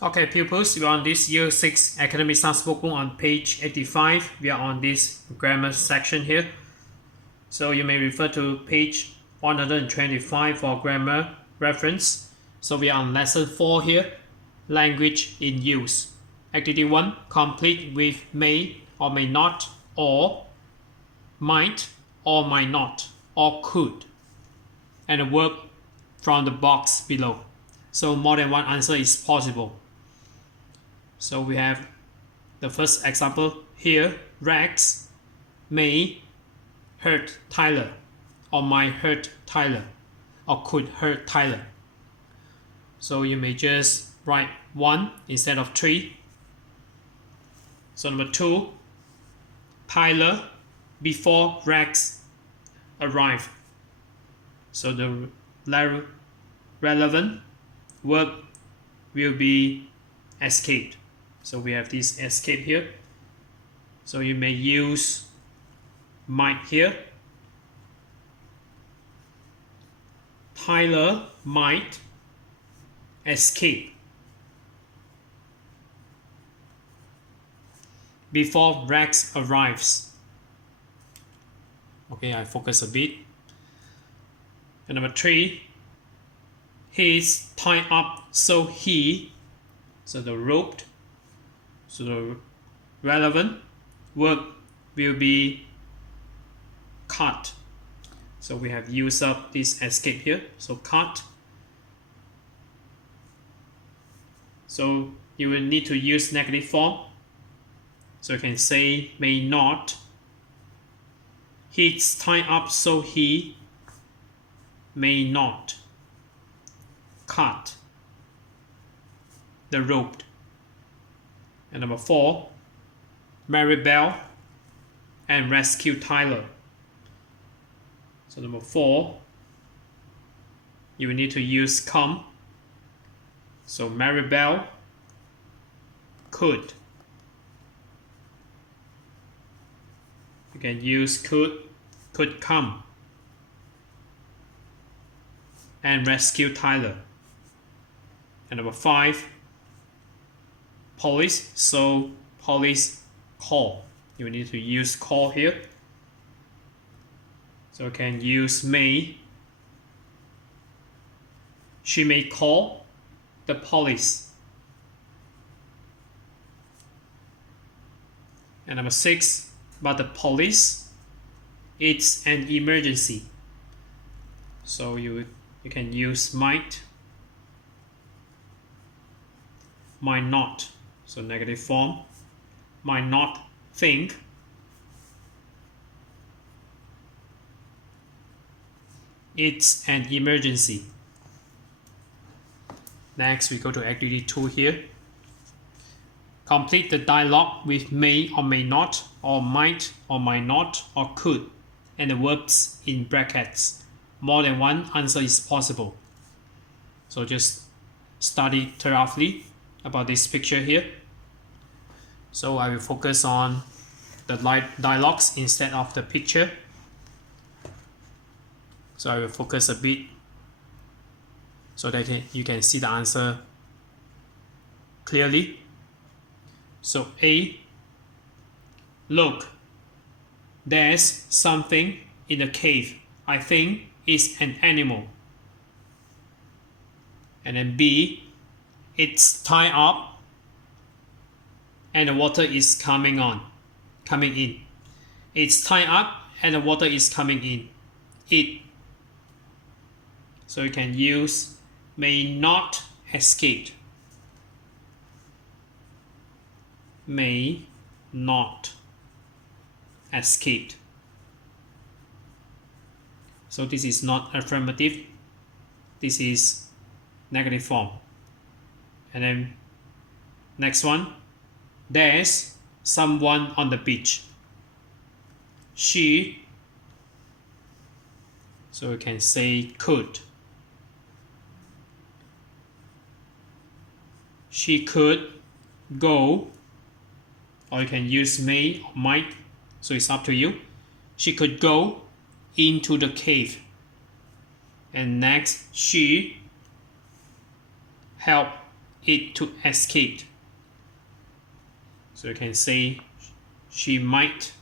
Okay, pupils, we are on this Year 6 Academy Stars Workbook on page 85. We are on this grammar section here. So you may refer to page 125 for grammar reference. So we are on lesson 4 here, language in use. Activity 1, complete with may or may not, or might or might not, or could, and a verb from the box below. So more than one answer is possible. So we have the first example here. Rex may hurt Tyler, or might hurt Tyler, or could hurt Tyler. So you may just write 1 instead of 3. So number 2, Tyler before Rex arrived. So the relevant verb will be escaped. So we have this escape here. So you may use might here. Tyler might escape before Rex arrives. Okay, I focus a bit. And number 3, he's tied up so the roped. So the relevant verb will be cut. So we have used up this escape here. So cut. So you will need to use negative form. So you can say may not. He's tied up so he may not cut the rope. And number 4, marry Belle and rescue Tyler. So number 4, you will need to use come. So marry Belle could. You can use could come and rescue Tyler. And number 5, police. So police call. You need to use call here. So you can use may. She may call the police. And number 6, but the police, it's an emergency. So you can use might not. So negative form, might not think it's an emergency. Next, we go to activity 2 here. Complete the dialogue with may or may not, or might or might not, or could, and the verbs in brackets. More than one answer is possible. So just study thoroughly about this picture here. So I will focus on the dialogues instead of the picture. So I will focus a bit so that you can see the answer clearly. So A, look, there's something in the cave. I think it's an animal. And then B, it's tied up and the water is coming in. It's tied up and the water is coming in. It. So you can use may not escape. May not escaped. So this is not affirmative. This is negative form. And then next one, there's someone on the beach. She, so you can say could. She could go, or you can use may or might, so it's up to you. She could go into the cave. And next, she helped it to escape. So you can say she might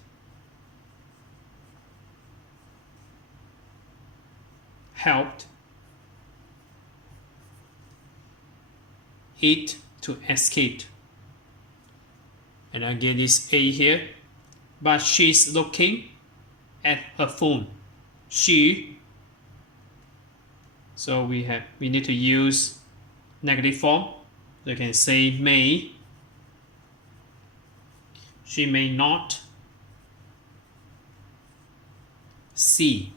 helped it to escape. And again this A here, but she's looking at her phone. She, so we need to use negative form. So you can say may. She may not see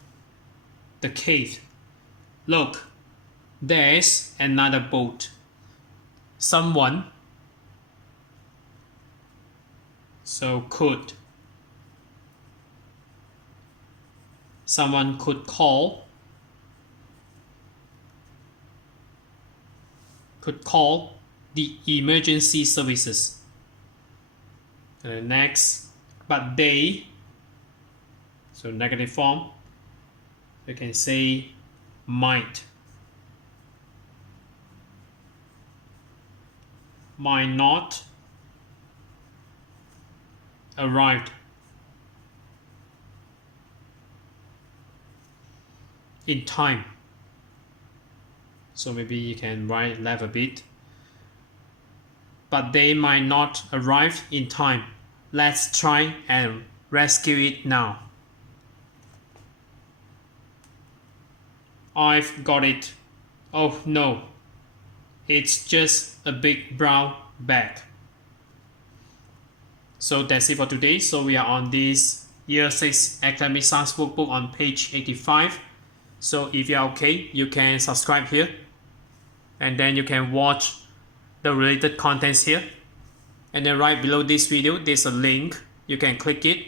the cave. Look, there's another boat. Someone, so could. Someone could call. Could call the emergency services. And next, but they, so negative form, you can say might not arrived in time. So maybe you can write left a bit. But they might not arrive in time. Let's try and rescue it now. I've got it. Oh no, it's just a big brown bag. So that's it for today. So we are on this Year 6 Academy Stars Workbook on page 85. So if you're okay, you can subscribe here. And then you can watch the related contents here. And then right below this video, there's a link. You can click it.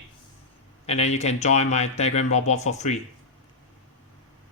And then you can join my Telegram robot for free.